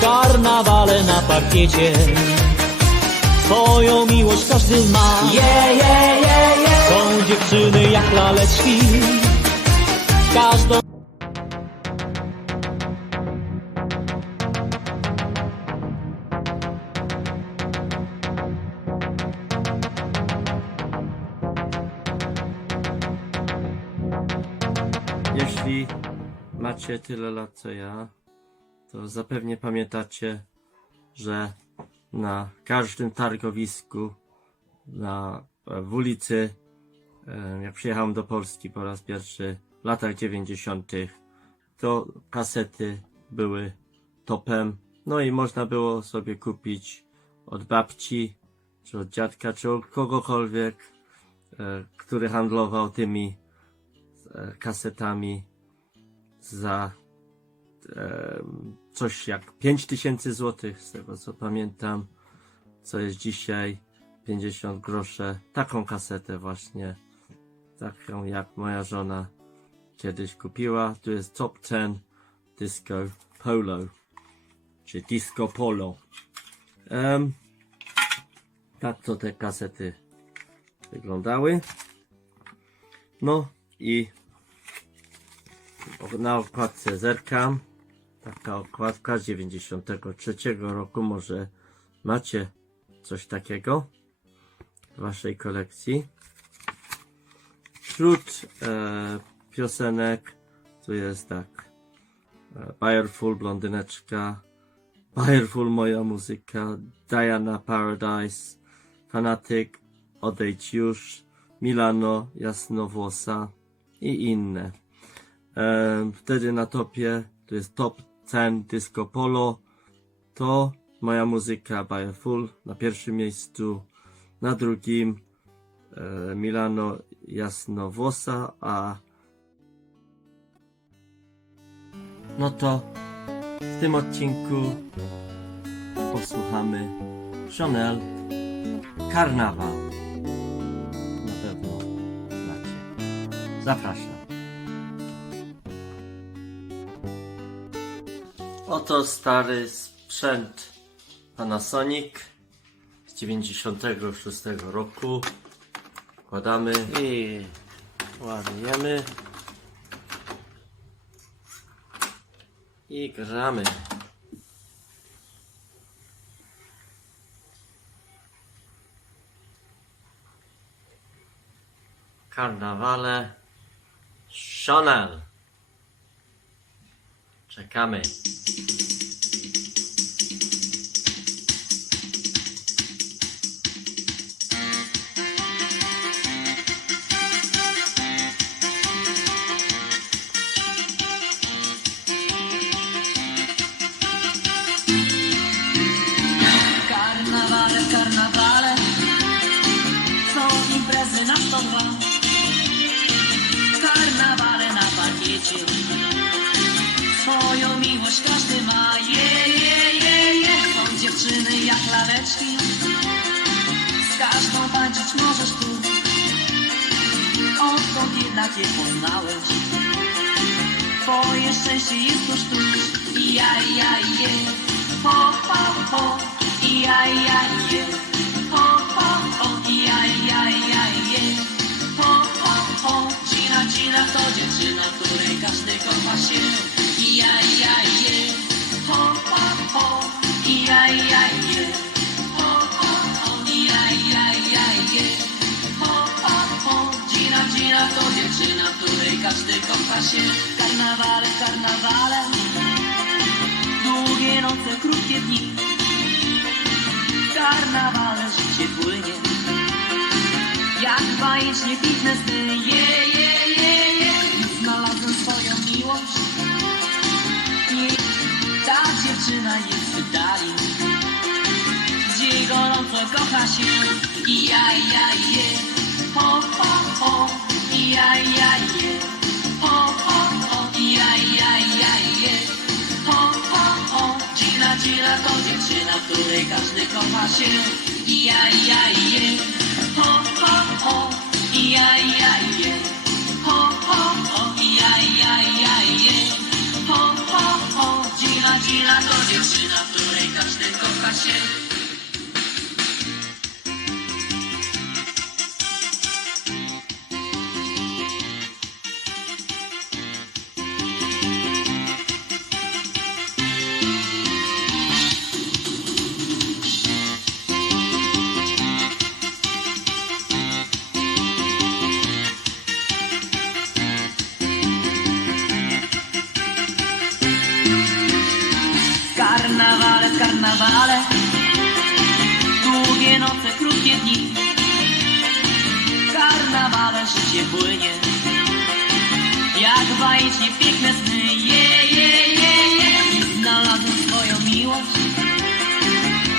karnawale na parkiecie. Swoją miłość każdy ma. Je, je, je, je. Są dziewczyny jak laleczki. Każdą Jeśli macie tyle lat co ja, to zapewnie pamiętacie, że na każdym targowisku, na, w ulicy, jak przyjechałem do Polski po raz pierwszy w latach 90., to kasety były topem. No i można było sobie kupić od babci, czy od dziadka, czy od kogokolwiek, e, który handlował tymi e, kasetami za coś jak 5000 złotych, z tego co pamiętam, co jest dzisiaj 50 groszy. Taką kasetę właśnie, taką jak moja żona kiedyś kupiła. Tu jest Top 10 Disco Polo, czy Disco Polo. Em, tak to te kasety wyglądały. No i na okładce zerkam. Taka okładka z 93 roku. Może macie coś takiego w waszej kolekcji. Wśród e, piosenek tu jest tak. E, Bayerful, Blondyneczka. Bayerful, moja muzyka. Diana Paradise. Fanatyk, Odejdź już. Milano, Jasnowłosa i inne. E, wtedy na topie to jest top 10 Disco Polo. To moja muzyka by Full na pierwszym miejscu. Na drugim e, Milano Jasnowłosa, a no to w tym odcinku posłuchamy Chanel Karnawał. Na pewno znacie. Zapraszam. Oto stary sprzęt Panasonic z 96 roku. Wkładamy i ładujemy. I gramy. Karnawale Chanel. Czekamy. Karnawale, karnawale Są imprezy na 102 miłość każdy ma. Je, je, je, je. Są dziewczyny jak laleczki. Z każdą tańczyć możesz tu. Odkąd jednak je poznałeś. Twoje szczęście jest tuż I ja, ja, je. Ho, ho, ho ja, ja, je. Ho, ho, ho ja, ja, ja, je. Ho, ho, ho Gina, Gina to dziewczyna, której się Karnawale, karnawale. Długie noce, krótkie dni. Karnawale życie płynie. Jak bajecznie piękne sny Je, je, je, je. Znalazłem swoją miłość. I ta dziewczyna jest w dali. Gdzie gorąco kocha się. I ja, ja, je. Ho, ho, ho. I ja, ja, je Grażyna to dziewczyna, której każdy kocha się. I ja, i ja, i je. Ho, ho, ho. I ja, i ja, i je. Ho, ho, ho. I ja, i ja, i ja, i je. Ho, ho, ho. Dzina, dzina to dziewczyna, której każdy kocha się. Karnawale Długie noce, krótkie dni. Karnawale życie płynie Jak bajecznie piękne sny. Je, je, je, je. Znalazłem swoją miłość.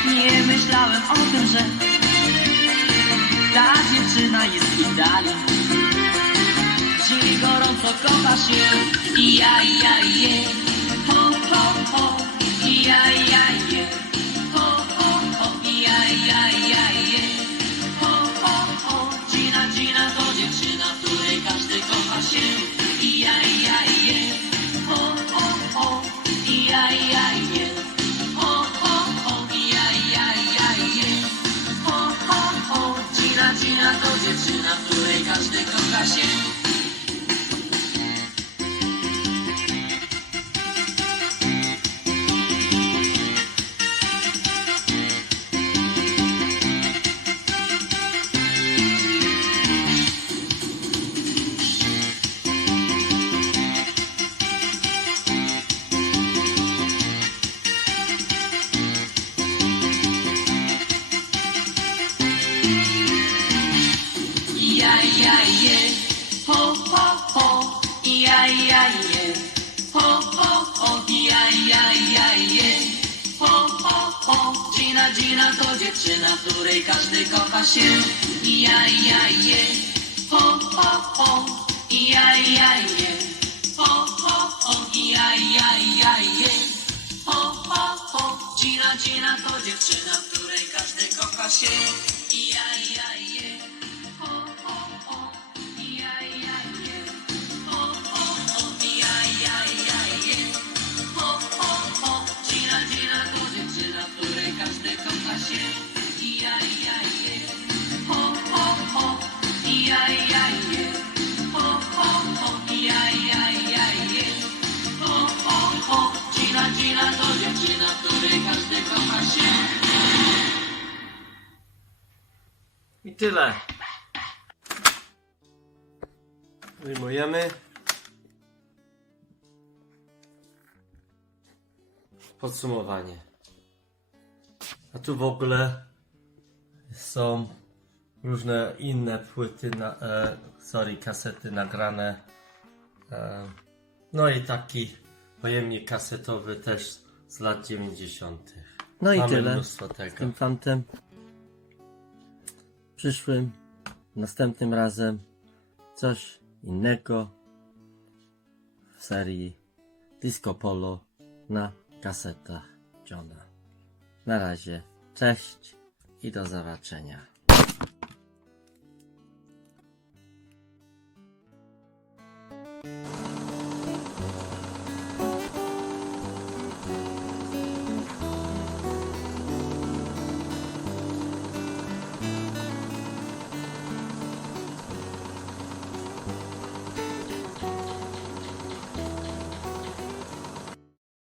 Nie myślałem o tym, że Ta dziewczyna jest w Italii gorąco kocha się I ja, i ja, i każdy ho, Gina, Gina to dziewczyna, której każdy kocha się, ja, ja, je, ho, ho, ho, ja, ja, je, ho, ho, ho, ja, ja, ja, je, ho, ho, ho, Gina, Gina to dziewczyna, której każdy kocha się, tyle. Wyjmujemy. Podsumowanie. A tu w ogóle są różne inne płyty, na, e, sorry, kasety nagrane. E, no i taki pojemnik kasetowy też z lat 90. No i Mamy tyle. mnóstwo Z tym fantem. Przyszłym, następnym razem coś innego w serii Disco Polo na kasetach Johna. Na razie, cześć i do zobaczenia.